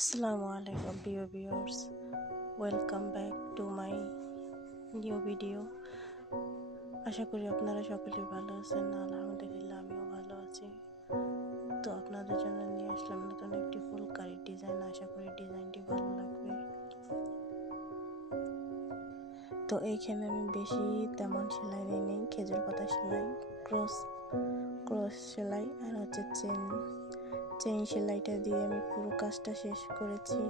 Assalamu alaikum dear viewers, welcome back to my new video. আশা করি আপনারা সকলেই ভালো আছেন। আলহামদুলিল্লাহ আমিও ভালো আছি। তো আপনাদের জন্য নিয়ে আসলাম নতুন একটি ফুলকারি ডিজাইন। আশা করি ডিজাইনটি ভালো লাগবে। তো এইখানে আমি বেশি তেমন সেলাই নেই, খেজুর পাতা সেলাই, ক্রস সেলাই আর হচ্ছে চেইন সেলাইটা দিয়ে আমি পুরো কাজটা শেষ করেছি।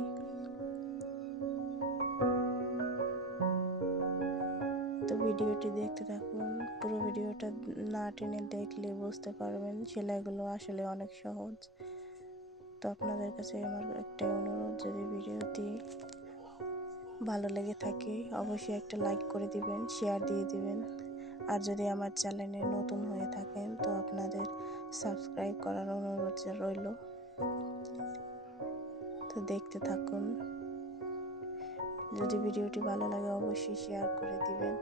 তো ভিডিওটি দেখতে থাকুন। পুরো ভিডিওটা না টেনে দেখলে বুঝতে পারবেন সেলাইগুলো আসলে অনেক সহজ। তো আপনাদের কাছে আমার একটাই অনুরোধ, যদি ভিডিওটি ভালো লেগে থাকে অবশ্যই একটা লাইক করে দিবেন, শেয়ার দিয়ে দিবেন। আর যদি আমার চ্যানেলে নতুন হয়ে থাকেন তো আপনাদের সাবস্ক্রাইব করার অনুরোধ রইল। তো দেখতে থাকুন। যদি ভিডিওটি ভালো লাগে অবশ্যই শেয়ার করে দিবেন।